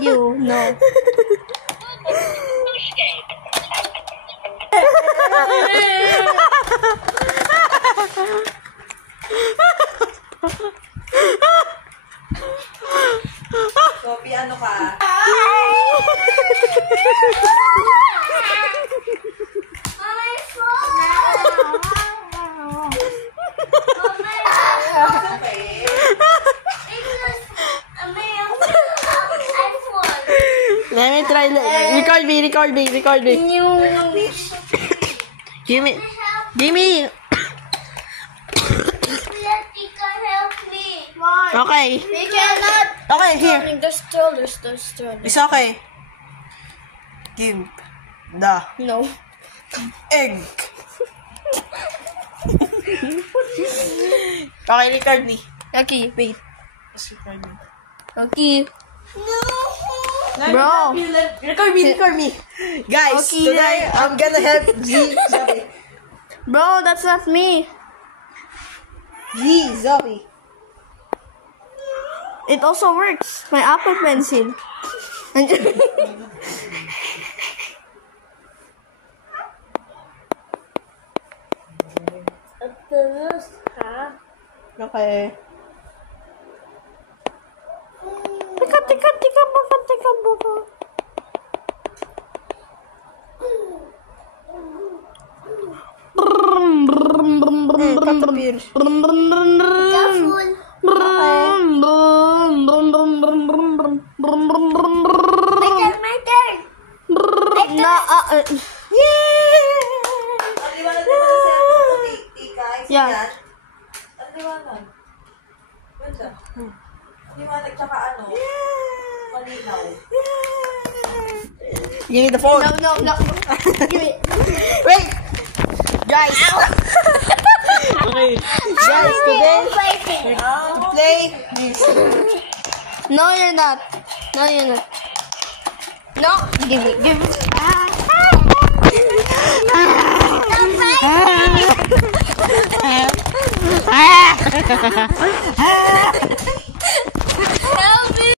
You, no. Sophie, ano ka? Let me try. Record me. Jimmy. Okay. We cannot. Okay, here. There's strollers. It's okay. Give the No. egg. Okay, record me. Okay, wait. Just record me. Okay. Bro. Record me. Guys, Okay, today I'm gonna help Zoe. Bro, that's not me. Zoe. It also works. My Apple Pencil. Okay. Teka, baka. My turn. No, Ang liwanag naman sa cellphone ko, Tika. Yeah. Ang liwanag. Ganda. Liwanag tsaka ano? Malinaw. Give me the phone. No. Give it. Wait. Guys. Okay. Guys, today we're going to play this. No, you're not. No, give it. Ah!